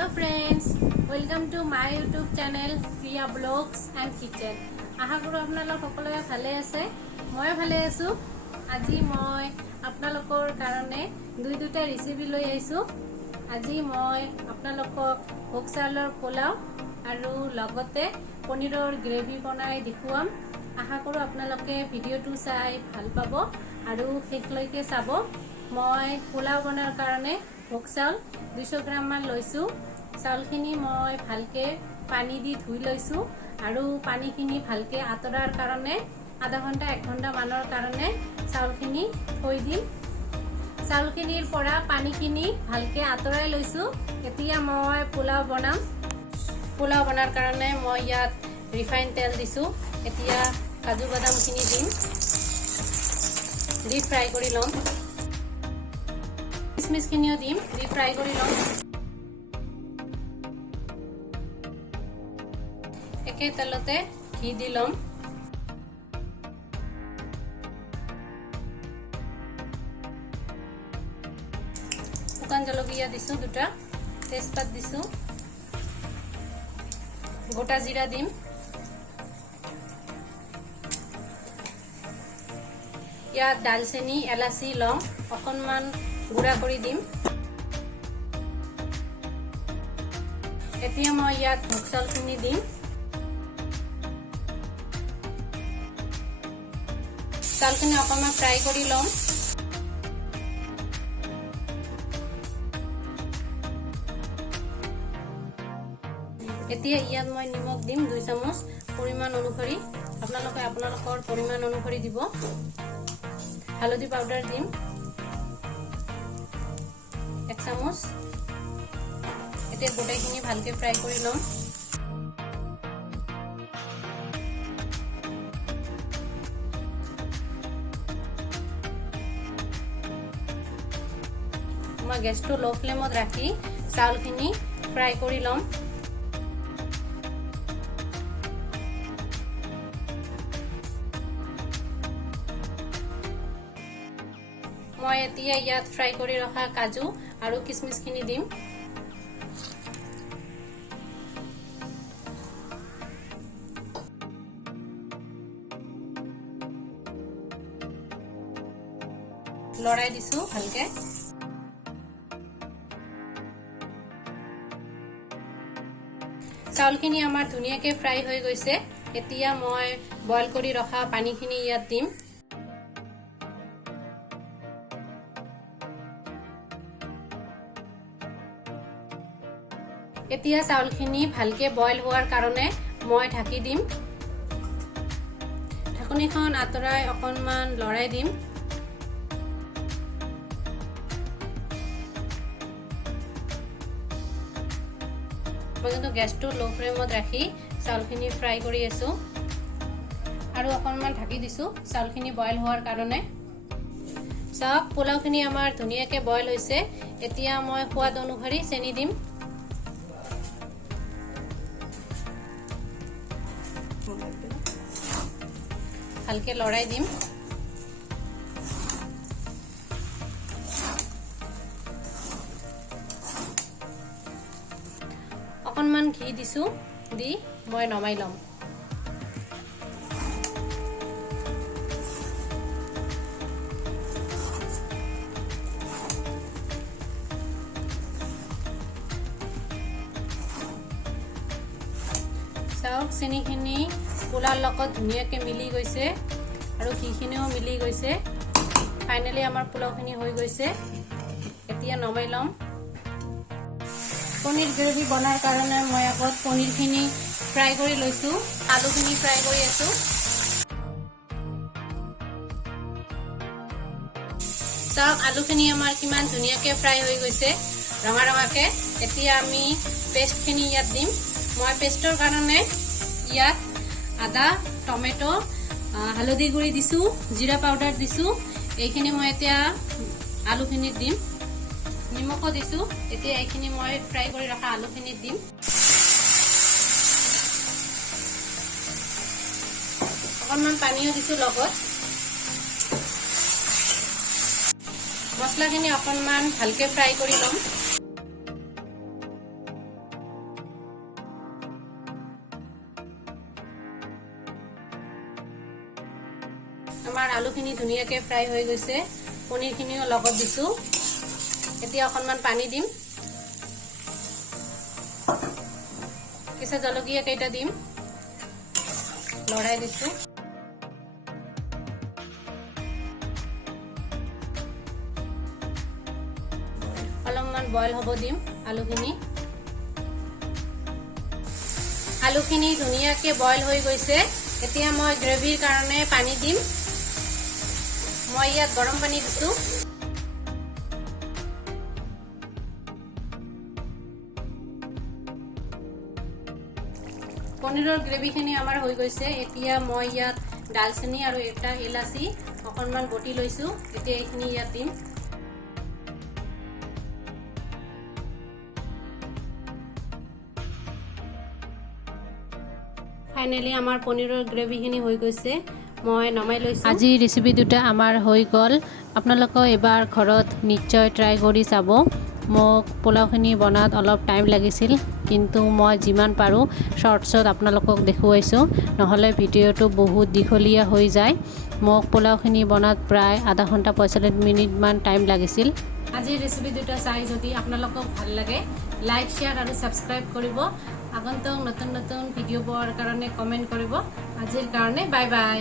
Hello friends, welcome to my YouTube channel Priya Vlogs and Kitchen. আশা কৰো আপোনালোক সকলোৱে ভালে আছে। মই ভালে আছো। আজি মই আপোনালোকৰ কাৰণে দুটা ৰেচিপি লৈ আহিছো। আজি মই আপোনালোকক ভোগ চাউলৰ পোলাও আৰু লগতে পনীৰৰ গ্ৰেভি বনাই দেখুৱাম। আশা কৰো আপোনালোকে ভিডিঅ'টো চাই ভাল পাব আৰু শেষলৈকে চাব। মই পোলাও বনোৱাৰ কাৰণে ভোগ চাউল 200 গ্ৰাম মান লৈছো। চাউলখিনি মই ভালকে পানী দি ধুই লৈছো আৰু পানীখিনি ভালকে আতৰাৰ কাৰণে আধা ঘণ্টা 1 ঘণ্টা মানৰ কাৰণে চাউলখিনি থৈ দিম। চাউলখিনিৰ পৰা পানীখিনি ভালকে আতৰাই লৈছো। এতিয়া মই পোলাও বনাম। পোলাও বনাৰ কাৰণে মই ইয়াত ৰিফাইন তেল দিছো। এতিয়া কাজু বাদামখিনি দিম। ডিপ ফ্ৰাই কৰি লম। কিচমিচখিনিও দিম, ডিপ ফ্ৰাই কৰি লম। একে তেলতে ঘি দি লম। শুকান জলকীয়া দিছো 2টা, তেজপাত দিছো, গোটা জিৰা দিম, ইয়াত দালচেনি, এলাচি, লং অকণমান গুড়া কৰি দিম। এতিয়া মই ইয়াত ভোগ চাউলখিনি দিম। চাউলখিনি অকণমান ফ্ৰাই কৰি ল'ম। এতিয়া ইয়াত মই নিমখ দিম 2 চামুচ পৰিমাণ অনুসৰি। আপোনালোকে আপোনালোকৰ পৰিমাণ অনুসৰি দিব। হালধি পাউডাৰ দিম 1 চামুচ। এতিয়া গোটেইখিনি ভালকে ফ্ৰাই কৰি ল'ম। মই গেছটো লো ফ্লেমত ৰাখি চাউলখিনি ফ্ৰাই কৰি ল'ম। মই এতিয়া ইয়াত ফ্ৰাই কৰি ৰখা কাজু আৰু কিচমিচখিনি দিম। লৰাই দিছো ভালকে। চাউলখিনি আমাৰ ধুনীয়াকে ফ্ৰাই হৈ গৈছে। এতিয়া মই বইল কৰি ৰখা পানীখিনি ইয়াত দিম। এতিয়া চাউলখিনি ভালকে বইল হোৱাৰ কাৰণে মই ঢাকি দিম। ঢাকনিখন আঁতৰাই অকণমান লৰাই দিম। মই কিন্তু গেছটো লো ফ্লেমত ৰাখি চাউলখিনি ফ্ৰাই কৰি আছো আৰু অকণমান ঢাকি দিছো চাউলখিনি বইল হোৱাৰ কাৰণে। চাওক পোলাওখিনি আমাৰ ধুনীয়াকে বইল হৈছে। এতিয়া মই সোৱাদ অনুসৰি চেনি দিম। ভালকে লৰাই দিম। অকণমান ঘি দিছো, দি মই নমাই লম। চাওক চেনিখিনি পোলাৰ লগত ধুনীয়াকে মিলি গৈছে আৰু ঘিখিনিও মিলি গৈছে। ফাইনেলি আমাৰ পোলাওখিনি হৈ গৈছে। এতিয়া নমাই লম। পনীৰ গ্ৰেভি বনাৰ কাৰণে মই আগত পনীৰখিনি ফ্ৰাই কৰি লৈছো। আলুখিনি ফ্ৰাই কৰি আছো। চাওক আলুখিনি আমাৰ কিমান ধুনীয়াকে ফ্ৰাই হৈ গৈছে ৰঙা ৰঙাকে। এতিয়া আমি পেষ্টখিনি ইয়াত দিম। মই পেষ্টৰ কাৰণে ইয়াত আদা, টমেটো, হালধি গুড়ি দিছো, জিৰা পাউডাৰ দিছো। এইখিনি মই এতিয়া আলুখিনিত দিম। নিমখো দিছো। এতিয়া এইখিনি মই ফ্ৰাই কৰি ৰখা আলুখিনিত দিম। অকণমান পানীও দিছো লগত। মছলাখিনি অকণমান ভালকে ফ্ৰাই কৰি ল'ম। আমাৰ আলুখিনি ধুনীয়াকৈ ফ্ৰাই হৈ গৈছে পনীৰখিনিও লগত দিছোঁ এতিয়া অকণমান পানী দিম কেঁচা জলকীয়া কেইটা দিম লৰাই দিছোঁ অলপমান বইল হ'ব দিম আলুখিনি ধুনীয়াকৈ বইল হৈ গৈছে এতিয়া মই গ্ৰেভিৰ কাৰণে পানী দিম মই ইয়াত গৰম পানী দিছোঁ পনীৰৰ গ্ৰেভিখিনি আমাৰ হৈ গৈছে এতিয়া মই ইয়াত ডালচেনি আৰু এটা ইলাচি অকণমান বটি লৈছোঁ এতিয়া এইখিনি ইয়াত দিম ফাইনেলি আমাৰ পনীৰৰ গ্ৰেভিখিনি হৈ গৈছে মই নমাই লৈছোঁ আজি ৰেচিপি দুটা আমাৰ হৈ গ'ল আপোনালোকে এবাৰ ঘৰত নিশ্চয় ট্ৰাই কৰি চাব মোক পোলাওখিনি বনাত অলপ টাইম লাগিছিল কিন্তু মই যিমান পাৰোঁ শৰ্টছত আপোনালোকক দেখুৱাইছোঁ নহ'লে ভিডিঅ'টো বহুত দীঘলীয়া হৈ যায় মোক পোলাওখিনি বনাত প্ৰায় আধা ঘণ্টা 45 মিনিটমান টাইম লাগিছিল আজিৰ ৰেচিপি দুটা চাই যদি আপোনালোকক ভাল লাগে লাইক শ্বেয়াৰ আৰু ছাবস্ক্ৰাইব কৰিব আগন্তুক নতুন নতুন ভিডিঅ' পোৱাৰ কাৰণে কমেণ্ট কৰিব আজিৰ কাৰণে বাই বাই